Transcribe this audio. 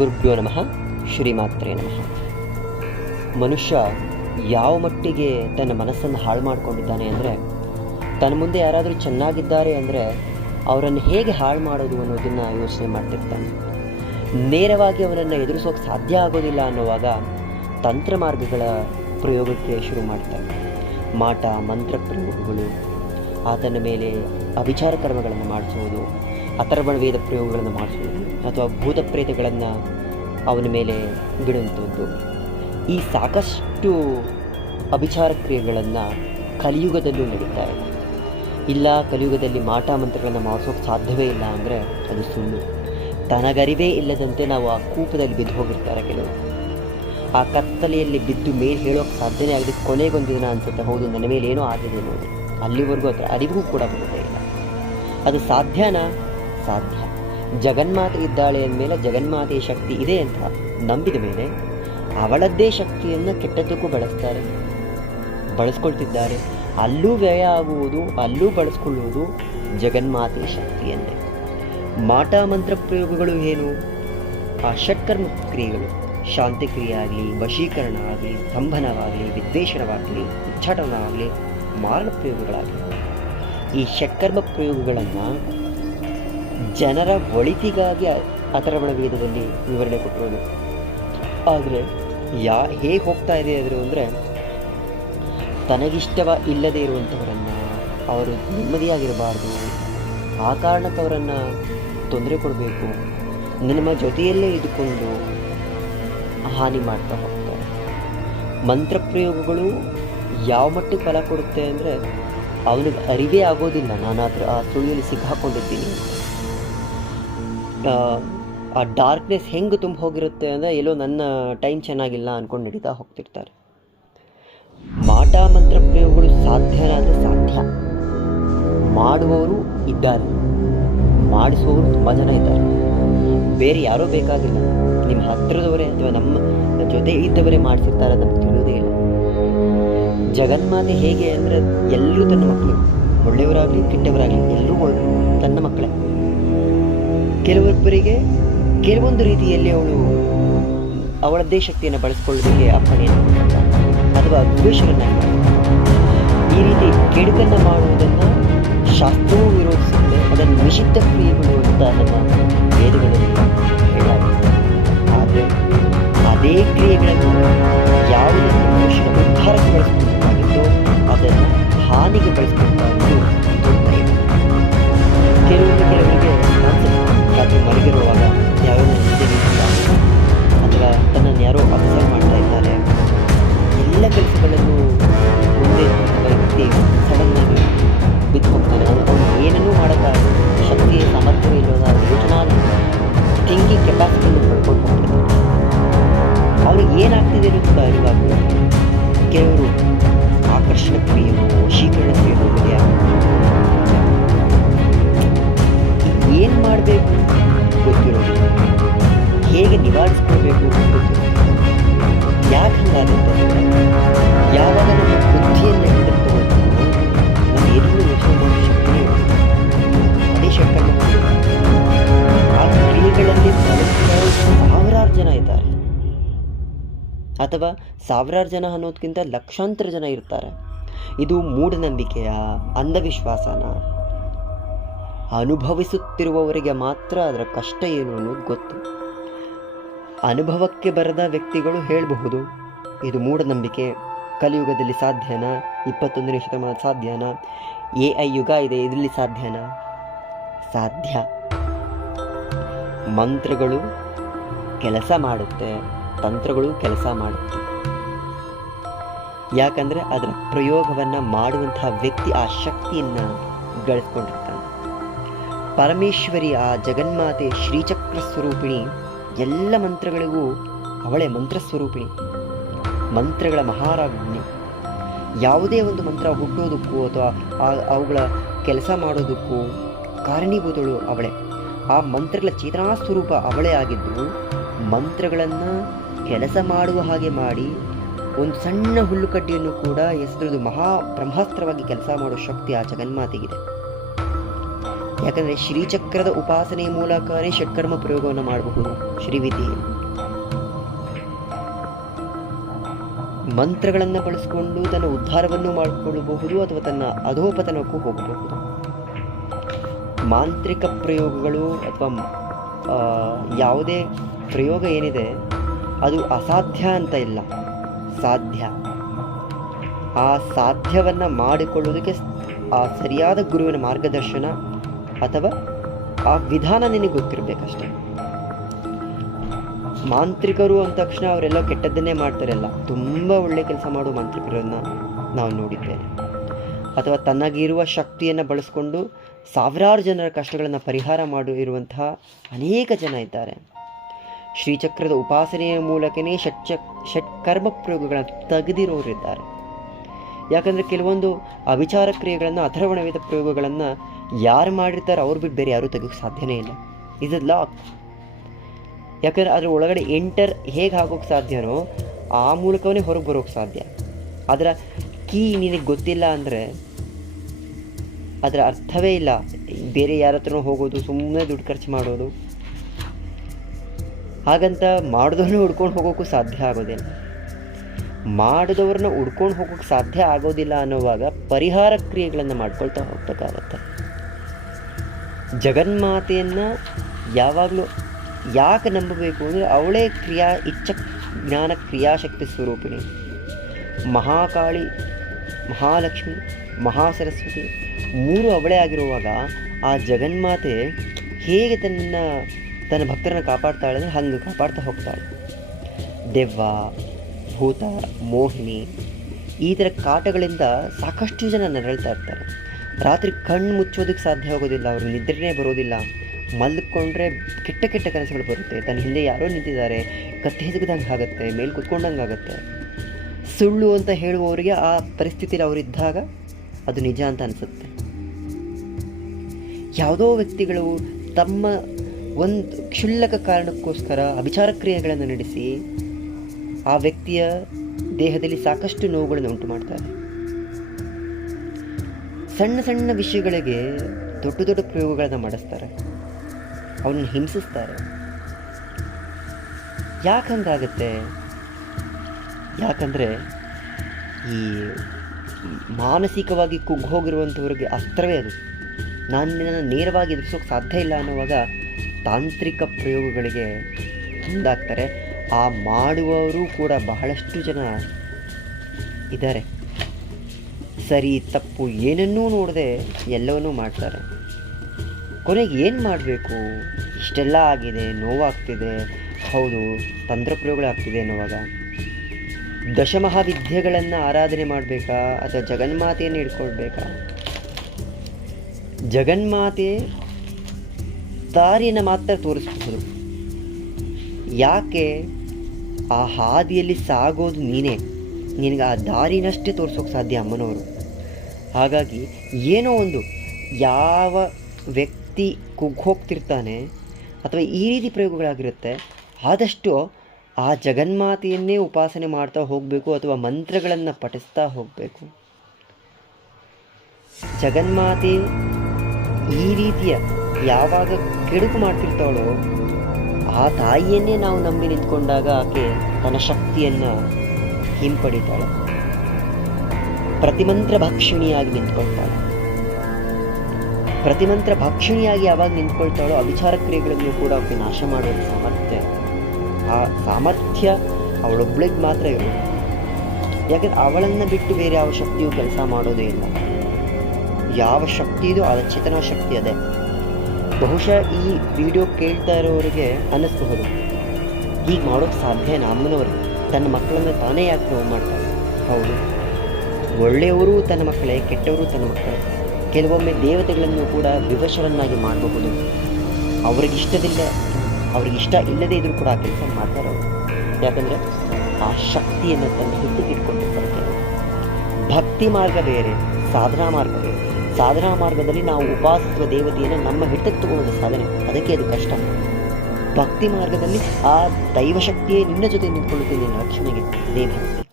ಗುರುಭ್ಯೋ ನಮಃ. ಶ್ರೀಮಾತ್ರೇ ನಮಃ. ಮನುಷ್ಯ ಯಾವ ಮಟ್ಟಿಗೆ ತನ್ನ ಮನಸ್ಸನ್ನು ಹಾಳು ಮಾಡಿಕೊಂಡಿದ್ದಾನೆ ಅಂದರೆ, ತನ್ನ ಮುಂದೆ ಯಾರಾದರೂ ಚೆನ್ನಾಗಿದ್ದಾರೆ ಅಂದರೆ ಅವರನ್ನು ಹೇಗೆ ಹಾಳು ಮಾಡೋದು ಅನ್ನೋದನ್ನು ಯೋಚನೆ ಮಾಡ್ತಿರ್ತಾನೆ. ನೇರವಾಗಿ ಅವನನ್ನು ಎದುರಿಸೋಕೆ ಸಾಧ್ಯ ಆಗೋದಿಲ್ಲ ಅನ್ನುವಾಗ ತಂತ್ರ ಮಾರ್ಗಗಳ ಪ್ರಯೋಗಕ್ಕೆ ಶುರು ಮಾಡ್ತಾರೆ. ಮಾಟ ಮಂತ್ರ ಪ್ರಯೋಗಗಳು, ಆತನ ಮೇಲೆ ಅಭಿಚಾರ ಕರ್ಮಗಳನ್ನು ಮಾಡಿಸುವುದು, ಅಥರ್ವಣ ವೇದ ಪ್ರಯೋಗಗಳನ್ನು ಮಾಡಿಸುವುದು, ಅಥವಾ ಭೂತ ಪ್ರೇತಗಳನ್ನು ಅವನ ಮೇಲೆ ಬಿಡುವಂಥದ್ದು. ಈ ಸಾಕಷ್ಟು ಅಭಿಚಾರ ಕ್ರಿಯೆಗಳನ್ನು ಕಲಿಯುಗದಲ್ಲೂ ನಡೀತಾ ಇದೆ. ಇಲ್ಲ, ಕಲಿಯುಗದಲ್ಲಿ ಮಾಟ ಮಂತ್ರಗಳನ್ನು ಮಾಡಿಸೋಕೆ ಸಾಧ್ಯವೇ ಇಲ್ಲ ಅಂದರೆ ಅದು ಸುಳ್ಳು. ತನಗರಿವೇ ಇಲ್ಲದಂತೆ ನಾವು ಆ ಕೂಪದಲ್ಲಿ ಬಿದ್ದು ಹೋಗಿರ್ತಾರೆ ಕೆಲವರು. ಆ ಕತ್ತಲೆಯಲ್ಲಿ ಬಿದ್ದು ಮೇಲೆ ಹೇಳೋಕ್ಕೆ ಸಾಧ್ಯನೇ ಆಗದೆ ಕೊನೆಗೊಂದು ದಿನ ಅನಿಸುತ್ತೆ, ಹೌದು ನನ್ನ ಮೇಲೆ ಏನೋ ಆಗಿದೆ ನೋಡಿ, ಅಲ್ಲಿವರೆಗೂ ಅದರ ಅರಿವು ಕೂಡ ಬರೋದೇ ಇಲ್ಲ. ಅದು ಸಾಧ್ಯನಾ? ಸಾಧ್ಯ. ಜಗನ್ಮಾತೆ ಇದ್ದಾಳೆ ಅಂದಮೇಲೆ ಜಗನ್ಮಾತೆಯ ಶಕ್ತಿ ಇದೆ ಅಂತ ನಂಬಿದ ಮೇಲೆ ಅವಳದ್ದೇ ಶಕ್ತಿಯನ್ನು ಕೆಟ್ಟದ್ದಕ್ಕೂ ಬಳಸ್ಕೊಳ್ತಿದ್ದಾರೆ. ಅಲ್ಲೂ ವ್ಯಯ ಆಗುವುದು, ಅಲ್ಲೂ ಬಳಸ್ಕೊಳ್ಳುವುದು ಜಗನ್ಮಾತೆಯ ಶಕ್ತಿಯನ್ನೇ. ಮಾಟ ಮಂತ್ರ ಪ್ರಯೋಗಗಳು ಏನು? ಆ ಷಟ್ಕರ್ಮ ಕ್ರಿಯೆಗಳು, ಶಾಂತಿ ಕ್ರಿಯೆ ಆಗಲಿ, ವಶೀಕರಣ ಆಗಲಿ, ಸ್ತಂಭನವಾಗಲಿ, ವಿದ್ವೇಷಣವಾಗಲಿ, ಉಚ್ಚಾಟನವಾಗಲಿ, ಮಾರಣ ಪ್ರಯೋಗಗಳಾಗಲಿ, ಈ ಷಟ್ಕರ್ಮ ಪ್ರಯೋಗಗಳನ್ನು ಜನರ ಒಳಿತಿಗಾಗಿ ಅಥರ್ವಣ ವೇದದಲ್ಲಿ ವಿವರಣೆ ಕೊಟ್ಟಿರೋದು. ಆದರೆ ಹೇಗೆ ಹೋಗ್ತಾ ಇದೆ ಅದರು ಅಂದರೆ, ಇಲ್ಲದೇ ಇರುವಂಥವರನ್ನು, ಅವರು ನೆಮ್ಮದಿಯಾಗಿರಬಾರ್ದು, ಆ ಕಾರಣಕ್ಕೆ ಅವರನ್ನು ತೊಂದರೆ ಕೊಡಬೇಕು, ನಿಮ್ಮ ಜೊತೆಯಲ್ಲೇ ಇದ್ದುಕೊಂಡು ಹಾನಿ ಮಾಡ್ತಾ ಹೋಗ್ತಾರೆ. ಮಂತ್ರ ಪ್ರಯೋಗಗಳು ಯಾವ ಮಟ್ಟಿಗೆ ಫಲ ಕೊಡುತ್ತೆ ಅಂದರೆ, ಅವನಿಗೆ ಅರಿವೇ ಆಗೋದಿಲ್ಲ ನಾನು ಆ ಸುಳಿಯಲ್ಲಿ ಸಿಕ್ಕಾಕೊಂಡಿದ್ದೀನಿ. ಆ ಡಾರ್ಕ್ನೆಸ್ ಹೆಂಗೆ ತುಂಬ ಹೋಗಿರುತ್ತೆ ಅಂದರೆ, ಎಲ್ಲೋ ನನ್ನ ಟೈಮ್ ಚೆನ್ನಾಗಿಲ್ಲ ಅಂದ್ಕೊಂಡು ನಡೀತಾ ಹೋಗ್ತಿರ್ತಾರೆ. ಮಾಟ ಮಂತ್ರ ಪ್ರಯೋಗಗಳು ಸಾಧ್ಯನಾ ಅಂದರೆ ಸಾಧ್ಯ. ಮಾಡುವವರು ಇದ್ದಾರೆ, ಮಾಡಿಸುವವರು ತುಂಬ ಜನ ಇದ್ದಾರೆ. ಬೇರೆ ಯಾರೋ ಬೇಕಾಗಿಲ್ಲ, ನಿಮ್ಮ ಹತ್ತಿರದವರೇ ಅಥವಾ ನಮ್ಮ ಜೊತೆ ಇದ್ದವರೇ ಮಾಡಿಸಿರ್ತಾರೆ, ನಮ್ಗೆ ತಿಳಿಯೋದೇ ಇಲ್ಲ. ಜಗನ್ಮಾತೆ ಹೇಗೆ ಅಂದರೆ, ಎಲ್ಲರೂ ತನ್ನ ಮಕ್ಕಳು, ಒಳ್ಳೆಯವರಾಗಲಿ ಕೆಟ್ಟವರಾಗಲಿ ಎಲ್ಲರೂ ತನ್ನ ಮಕ್ಕಳೇ. ಕೆಲವೊಬ್ಬರಿಗೆ ಕೆಲವೊಂದು ರೀತಿಯಲ್ಲಿ ಅವಳದ್ದೇ ಶಕ್ತಿಯನ್ನು ಬಳಸ್ಕೊಳ್ಳೋದಕ್ಕೆ ಅಪ್ಪಣೆಯನ್ನು ಕೊಡ್ತಾನೆ, ಅಥವಾ ದ್ವೇಷವನ್ನಾಗಿ ಮಾಡ್ತಾನೆ. ಈ ರೀತಿ ಕೆಡುಕನ್ನು ಮಾಡುವುದನ್ನು ಶಾಸ್ತ್ರವೂ ವಿರೋಧಿಸುತ್ತೆ. ಅದನ್ನು ನಿಷಿದ್ಧ ಕ್ರಿಯೆಗಳು ಅಂತ ನಮ್ಮ ವೇದಗಳಲ್ಲಿ ಹೇಳಲಾಗಿದೆ. ಆದರೆ ಅದೇ ಕ್ರಿಯೆಗಳನ್ನು ಯಾವುದನ್ನು ಮನುಷ್ಯನ ಉದ್ಧಾರಕ್ಕೆ ಬಳಸ್ಕೊಳ್ಬೇಕಾಗಿತ್ತೋ ಅದನ್ನು ಹಾನಿಗೆ ಬಳಸ್ಕೊಳ್ತಾ ಇದ್ದು ತೊಂದರೆ. ಕೆಲವರಿಗೆ ರಾತ್ರಿ ಮಲಗಿರುವಾಗ ಯಾರೋ ನಿದ್ದೆ ಅಥವಾ ತನ್ನನ್ನು ಯಾರೋ ಅಬ್ಸರ್ವ್ ಮಾಡ್ತಾ ಇದ್ದಾರೆ, ಎಲ್ಲ ಕೆಲಸಗಳನ್ನು ಮುಂದೆ ವ್ಯಕ್ತಿ ಸಡನ್ನಾಗಿ ಬಿದ್ದು ಹೋಗ್ತಾನೆ. ಅವನು ಏನನ್ನೂ ಮಾಡೋಕ್ಕಾಗ ಶಕ್ತಿಯ ಸಾಮರ್ಥ್ಯ ಇಲ್ಲದ ಯೋಚನಾ ಥಿಂಕಿಂಗ್ ಕೆಪಾಸಿಟಿಯನ್ನು ಪಡ್ಕೊಂಡು ಹೋಗ್ತಿರ್ತಾನೆ. ಅವ್ರಿಗೆ ಏನಾಗ್ತಿದೆ ಅನ್ನೋದು ಕೂಡ ಅರಿವಾಗ್ತದೆ. ಕೆಲವರು ಆಕರ್ಷಣ ಕ್ರಿಯೆಯೋ ವಶೀಕರಣ ಕ್ರಿಯೆಯೋ ಏನು ಮಾಡಬೇಕು ಗೊತ್ತಿರೋದು, ಹೇಗೆ ನಿವಾರಿಸ್ಕೊಳ್ಬೇಕು ಗೊತ್ತಿರೋದು. ಯಾಕೆ ಹಂಗಾಗುತ್ತೆ? ಯಾವಾಗ ನಮ್ಮ ಬುದ್ಧಿಯನ್ನು ಹಿಡಿದುಕೊಂಡು ನಾವು ಏನನ್ನೂ ಯೋಚನೆ ಮಾಡೋ ಶಕ್ತಿಯೇ ಇರೋದು. ಅದೇ ಷಟ್ಕರ್ಮ. ಆ ಕ್ರಿಯೆಗಳಲ್ಲಿ ಸಾವಿರಾರು ಜನ ಇದ್ದಾರೆ, ಅಥವಾ ಸಾವಿರಾರು ಜನ ಅನ್ನೋದಕ್ಕಿಂತ ಲಕ್ಷಾಂತರ ಜನ ಇರ್ತಾರೆ. ಇದು ಮೂಢನಂಬಿಕೆಯ, ಅಂಧವಿಶ್ವಾಸನ? ಅನುಭವಿಸುತ್ತಿರುವವರಿಗೆ ಮಾತ್ರ ಅದರ ಕಷ್ಟ ಏನು ಅನ್ನೋದು ಗೊತ್ತು. ಅನುಭವಕ್ಕೆ ಬರದ ವ್ಯಕ್ತಿಗಳು ಹೇಳಬಹುದು, ಇದು ಮೂಢನಂಬಿಕೆ, ಕಲಿಯುಗದಲ್ಲಿ ಸಾಧ್ಯನಾ, 21ನೇ ಶತಮಾನ ಸಾಧ್ಯನಾ, AI ಯುಗ ಇದೆ, ಇದರಲ್ಲಿ ಸಾಧ್ಯನಾ? ಸಾಧ್ಯ. ಮಂತ್ರಗಳು ಕೆಲಸ ಮಾಡುತ್ತೆ, ತಂತ್ರಗಳು ಕೆಲಸ ಮಾಡುತ್ತೆ. ಯಾಕಂದರೆ ಅದರ ಪ್ರಯೋಗವನ್ನು ಮಾಡುವಂತಹ ವ್ಯಕ್ತಿ ಆ ಶಕ್ತಿಯನ್ನು ಗಳಿಸ್ಕೊಂಡಿರ್ತಾನೆ. ಪರಮೇಶ್ವರಿ, ಆ ಜಗನ್ಮಾತೆ ಶ್ರೀಚಕ್ರ ಸ್ವರೂಪಿಣಿ, ಎಲ್ಲ ಮಂತ್ರಗಳಿಗೂ ಅವಳೇ ಮಂತ್ರಸ್ವರೂಪಿಣಿ, ಮಂತ್ರಗಳ ಮಹಾರಾಜ್ಞಿ. ಯಾವುದೇ ಒಂದು ಮಂತ್ರ ಹುಟ್ಟೋದಕ್ಕೂ ಅಥವಾ ಅವುಗಳ ಕೆಲಸ ಮಾಡೋದಕ್ಕೂ ಕಾರಣೀಭೂತಳು ಅವಳೇ. ಆ ಮಂತ್ರಗಳ ಚೇತನಾ ಸ್ವರೂಪ ಅವಳೇ ಆಗಿದ್ದು, ಮಂತ್ರಗಳನ್ನು ಕೆಲಸ ಮಾಡುವ ಹಾಗೆ ಮಾಡಿ ಒಂದು ಸಣ್ಣ ಹುಲ್ಲುಕಡ್ಡಿಯನ್ನು ಕೂಡ ಎಸೆದು ಬ್ರಹ್ಮಾಸ್ತ್ರವಾಗಿ ಕೆಲಸ ಮಾಡೋ ಶಕ್ತಿ ಆ ಜಗನ್ಮಾತೆಗಿದೆ. ಯಾಕಂದರೆ ಶ್ರೀಚಕ್ರದ ಉಪಾಸನೆಯ ಮೂಲಕನೇ ಷಟ್ಕರ್ಮ ಪ್ರಯೋಗವನ್ನು ಮಾಡಬಹುದು. ಶ್ರೀವಿದ್ಯೆಯಲ್ಲಿ ಮಂತ್ರಗಳನ್ನು ಬಳಸಿಕೊಂಡು ತನ್ನ ಉದ್ಧಾರವನ್ನು ಮಾಡಿಕೊಳ್ಳಬಹುದು ಅಥವಾ ತನ್ನ ಅಧೋಪತನಕ್ಕೂ ಹೋಗಬಹುದು. ಮಾಂತ್ರಿಕ ಪ್ರಯೋಗಗಳು ಅಥವಾ ಯಾವುದೇ ಪ್ರಯೋಗ ಏನಿದೆ ಅದು ಅಸಾಧ್ಯ ಅಂತ ಇಲ್ಲ, ಸಾಧ್ಯ. ಆ ಸಾಧ್ಯವನ್ನು ಮಾಡಿಕೊಳ್ಳೋದಕ್ಕೆ ಆ ಸರಿಯಾದ ಗುರುವಿನ ಮಾರ್ಗದರ್ಶನ ಅಥವಾ ಆ ವಿಧಾನ ನಿನಗೆ ಗೊತ್ತಿರಬೇಕಷ್ಟೆ. ಮಾಂತ್ರಿಕರು ಅಂದ ತಕ್ಷಣ ಅವರೆಲ್ಲ ಕೆಟ್ಟದ್ದನ್ನೇ ಮಾಡ್ತಾರಲ್ಲ, ತುಂಬ ಒಳ್ಳೆಯ ಕೆಲಸ ಮಾಡುವ ಮಾಂತ್ರಿಕರನ್ನು ನಾವು ನೋಡಿದ್ದೇವೆ. ಅಥವಾ ತನಗಿರುವ ಶಕ್ತಿಯನ್ನು ಬಳಸಿಕೊಂಡು ಸಾವಿರಾರು ಜನರ ಕಷ್ಟಗಳನ್ನು ಪರಿಹಾರ ಮಾಡಿರುವಂತಹ ಅನೇಕ ಜನ ಇದ್ದಾರೆ. ಶ್ರೀಚಕ್ರದ ಉಪಾಸನೆಯ ಮೂಲಕನೇ ಷಟ್ಕರ್ಮ ಪ್ರಯೋಗಗಳನ್ನು ತೆಗೆದಿರೋರಿದ್ದಾರೆ. ಯಾಕಂದರೆ ಕೆಲವೊಂದು ಅವಿಚಾರ ಕ್ರಿಯೆಗಳನ್ನು, ಅಥರ್ವಣ ವೇದ ಪ್ರಯೋಗಗಳನ್ನು ಯಾರು ಮಾಡಿರ್ತಾರೆ ಅವ್ರು ಬಿಟ್ಟು ಬೇರೆ ಯಾರೂ ತೆಗೋಕ್ಕೆ ಸಾಧ್ಯನೇ ಇಲ್ಲ. Is a lock. ಯಾಕಂದರೆ ಅದರ ಒಳಗಡೆ ಎಂಟರ್ ಹೇಗೆ ಆಗೋಕ್ಕೆ ಸಾಧ್ಯನೋ ಆ ಮೂಲಕವೇ ಹೊರಗೆ ಬರೋಕ್ಕೆ ಸಾಧ್ಯ. ಅದರ ಕೀ ನಿನಗೆ ಗೊತ್ತಿಲ್ಲ ಅಂದರೆ ಅದರ ಅರ್ಥವೇ ಇಲ್ಲ. ಬೇರೆ ಯಾರ ಹತ್ರನೂ ಹೋಗೋದು, ಸುಮ್ಮನೆ ದುಡ್ಡು ಖರ್ಚು ಮಾಡೋದು, ಹಾಗಂತ ಮಾಡಿದವ್ರನ್ನ ಹುಡ್ಕೊಂಡು ಹೋಗೋಕ್ಕೂ ಸಾಧ್ಯ ಆಗೋದಿಲ್ಲ. ಮಾಡಿದವ್ರನ್ನ ಹುಡ್ಕೊಂಡು ಹೋಗೋಕ್ಕೆ ಸಾಧ್ಯ ಆಗೋದಿಲ್ಲ ಅನ್ನೋವಾಗ ಪರಿಹಾರ ಕ್ರಿಯೆಗಳನ್ನು ಮಾಡ್ಕೊಳ್ತಾ ಹೋಗ್ಬೇಕಾಗತ್ತೆ. ಜಗನ್ಮಾತೆಯನ್ನು ಯಾವಾಗಲೂ ಯಾಕೆ ನಂಬಬೇಕು ಅಂದರೆ ಅವಳೇ ಜ್ಞಾನ ಕ್ರಿಯಾಶಕ್ತಿ ಸ್ವರೂಪಿಣಿ. ಮಹಾಕಾಳಿ, ಮಹಾಲಕ್ಷ್ಮಿ, ಮಹಾಸರಸ್ವತಿ ಮೂರು ಅವಳೇ ಆಗಿರುವಾಗ ಆ ಜಗನ್ಮಾತೆ ಹೇಗೆ ತನ್ನ ಭಕ್ತರನ್ನು ಕಾಪಾಡ್ತಾಳೆ ಅಂದರೆ ಹಂಗೆ ಕಾಪಾಡ್ತಾ ಹೋಗ್ತಾಳೆ. ದೆವ್ವ, ಭೂತ, ಮೋಹಿನಿ ಈ ಥರ ಕಾಟಗಳಿಂದ ಸಾಕಷ್ಟು ಜನ ನರಳ್ತಾ ಇರ್ತಾರೆ. ರಾತ್ರಿ ಕಣ್ಣು ಮುಚ್ಚೋದಕ್ಕೆ ಸಾಧ್ಯ ಆಗೋದಿಲ್ಲ, ಅವರು ನಿದ್ರೆನೇ ಬರೋದಿಲ್ಲ. ಮಲ್ಕೊಂಡ್ರೆ ಕೆಟ್ಟ ಕೆಟ್ಟ ಕನಸುಗಳು ಬರುತ್ತೆ. ತನ್ನ ಹಿಂದೆ ಯಾರೋ ನಿಂತಿದ್ದಾರೆ, ಕತ್ತೆ ಹಿಸುಕಿದಂಗೆ ಆಗುತ್ತೆ, ಮೇಲೆ ಕುತ್ಕೊಂಡಂಗೆ ಆಗುತ್ತೆ. ಸುಳ್ಳು ಅಂತ ಹೇಳುವವರಿಗೆ ಆ ಪರಿಸ್ಥಿತಿಯಲ್ಲಿ ಅವರಿದ್ದಾಗ ಅದು ನಿಜ ಅಂತ ಅನಿಸುತ್ತೆ. ಯಾವುದೋ ವ್ಯಕ್ತಿಗಳು ತಮ್ಮ ಒಂದು ಕ್ಷುಲ್ಲಕ ಕಾರಣಕ್ಕೋಸ್ಕರ ಅಭಿಚಾರ ಕ್ರಿಯೆಗಳನ್ನು ನಡೆಸಿ ಆ ವ್ಯಕ್ತಿಯ ದೇಹದಲ್ಲಿ ಸಾಕಷ್ಟು ನೋವುಗಳನ್ನು ಉಂಟು ಮಾಡ್ತಾರೆ. ಸಣ್ಣ ಸಣ್ಣ ವಿಷಯಗಳಿಗೆ ದೊಡ್ಡ ದೊಡ್ಡ ಪ್ರಯೋಗಗಳನ್ನು ಮಾಡಿಸ್ತಾರೆ, ಅವನ್ನ ಹಿಂಸಿಸ್ತಾರೆ. ಯಾಕಂಗಾಗುತ್ತೆ? ಯಾಕಂದರೆ ಈ ಮಾನಸಿಕವಾಗಿ ಕುಗ್ಗೋಗಿರುವಂಥವ್ರಿಗೆ ಅಸ್ತ್ರವೇ ಅದು. ನಾನು ನಿನ್ನನ್ನು ನೇರವಾಗಿ ಎದುರಿಸೋಕೆ ಸಾಧ್ಯ ಇಲ್ಲ ಅನ್ನುವಾಗ ತಾಂತ್ರಿಕ ಪ್ರಯೋಗಗಳಿಗೆ ಮುಂದಾಗ್ತಾರೆ. ಆ ಮಾಡುವವರು ಕೂಡ ಬಹಳಷ್ಟು ಜನ ಇದ್ದಾರೆ. ಸರಿ ತಪ್ಪು ಏನನ್ನೂ ನೋಡದೆ ಎಲ್ಲವನ್ನೂ ಮಾಡ್ತಾರೆ. ಕೊನೆಗೆ ಏನು ಮಾಡಬೇಕು? ಇಷ್ಟೆಲ್ಲ ಆಗಿದೆ, ನೋವಾಗ್ತಿದೆ, ಹೌದು ತಂತ್ರ ಪ್ರಯೋಗಗಳಾಗ್ತಿದೆ ಅನ್ನುವಾಗ ದಶಮಹಾವಿದ್ಯೆಗಳನ್ನು ಆರಾಧನೆ ಮಾಡಬೇಕಾ ಅಥವಾ ಜಗನ್ಮಾತೆಯನ್ನು ಹಿಡ್ಕೊಳ್ಬೇಕಾ? ಜಗನ್ಮಾತೆ ದಾರಿಯನ್ನು ಮಾತ್ರ ತೋರಿಸ್ಬೋದು. ಯಾಕೆ? ಆ ಹಾದಿಯಲ್ಲಿ ಸಾಗೋದು ನೀನೇ, ನಿನಗೆ ಆ ದಾರಿನಷ್ಟೇ ತೋರಿಸೋಕೆ ಸಾಧ್ಯ ಅಮ್ಮನವರು. ಹಾಗಾಗಿ ಏನೋ ಒಂದು ಯಾವ ವ್ಯಕ್ತಿ ಕುಗ್ಗೋಗ್ತಿರ್ತಾನೆ ಅಥವಾ ಈ ರೀತಿ ಪ್ರಯೋಗಗಳಾಗಿರುತ್ತೆ, ಆದಷ್ಟು ಆ ಜಗನ್ಮಾತೆಯನ್ನೇ ಉಪಾಸನೆ ಮಾಡ್ತಾ ಹೋಗಬೇಕು ಅಥವಾ ಮಂತ್ರಗಳನ್ನು ಪಠಿಸ್ತಾ ಹೋಗಬೇಕು. ಜಗನ್ಮಾತೆ ಈ ರೀತಿಯ ಯಾವಾಗ ಕೆಡುಕು ಮಾಡ್ತಿರ್ತಾಳೋ ಆ ತಾಯಿಯನ್ನೇ ನಾವು ನಂಬಿ ನಿಂತ್ಕೊಂಡಾಗ ಆಕೆ ತನ್ನ ಶಕ್ತಿಯನ್ನು ಹಿಂಪಡಿತಾಳೆ. ಪ್ರತಿಮಂತ್ರ ಭಕ್ಷಿಣಿಯಾಗಿ ನಿಂತ್ಕೊಳ್ತಾಳೆ. ಪ್ರತಿಮಂತ್ರ ಭಕ್ಷಿಣಿಯಾಗಿ ಯಾವಾಗ ನಿಂತ್ಕೊಳ್ತಾಳೋ ಅವಿಚಾರ ಕ್ರಿಯೆಗಳನ್ನು ಕೂಡ ಆಕೆ ನಾಶ ಮಾಡುವ ಸಾಮರ್ಥ್ಯ, ಆ ಸಾಮರ್ಥ್ಯ ಅವಳೊಬ್ಬಳಿಗೆ ಮಾತ್ರ ಇರೋದು. ಯಾಕಂದ್ರೆ ಅವಳನ್ನು ಬಿಟ್ಟು ಬೇರೆ ಯಾವ ಶಕ್ತಿಯೂ ಕೆಲಸ ಮಾಡೋದೇ ಇಲ್ಲ. ಯಾವ ಶಕ್ತಿ ಇದೋ ಆ ಚೇತನ ಶಕ್ತಿ ಅದೇ. ಬಹುಶಃ ಈ ವಿಡಿಯೋ ಕೇಳ್ತಾ ಇರೋರಿಗೆ ಅನ್ನಿಸ್ಬಹುದು, ಹೀಗೆ ಮಾಡೋಕ್ಕೆ ಸಾಧ್ಯನಾ? ಅಮ್ಮನವರು ತನ್ನ ಮಕ್ಕಳನ್ನು ತಾನೇ ಯಾಕೆ ನೋವು ಮಾಡ್ತಾರೆ? ಹೌದು, ಒಳ್ಳೆಯವರು ತನ್ನ ಮಕ್ಕಳೇ, ಕೆಟ್ಟವರು ತನ್ನ ಮಕ್ಕಳೇ. ಕೆಲವೊಮ್ಮೆ ದೇವತೆಗಳನ್ನು ಕೂಡ ವಿವಶವನ್ನಾಗಿ ಮಾಡಬಹುದು. ಅವ್ರಿಗಿಷ್ಟ ಇಲ್ಲದೇ ಇದ್ರೂ ಕೂಡ ಆ ಕೆಲಸ ಮಾಡ್ತಾರೆ ಅವರು. ಯಾಕಂದರೆ ಆ ಶಕ್ತಿಯನ್ನು ತನ್ನ ಹಿಡಿದುಕೊಂಡಿರ್ತಾರೆ. ಭಕ್ತಿ ಮಾರ್ಗ ಬೇರೆ, ಸಾಧನಾ ಮಾರ್ಗ ಬೇರೆ. ಸಾಧನಾ ಮಾರ್ಗದಲ್ಲಿ ನಾವು ಉಪಾಸಿಸುವ ದೇವತೆಯನ್ನು ನಮ್ಮ ಹಿಡಿತಕ್ಕೆ ತಗೊಳ್ಳೋದು ಸಾಧನೆ, ಅದಕ್ಕೆ ಅದು ಕಷ್ಟ. ಭಕ್ತಿ ಮಾರ್ಗದಲ್ಲಿ ಆ ದೈವಶಕ್ತಿಯೇ ನಿನ್ನ ಜೊತೆ ನಿಂತ್ಕೊಳ್ಳುತ್ತೆ, ನಿನ್ನ ರಕ್ಷಣೆಗೆ. ಅದೇ ಭಕ್ತಿ.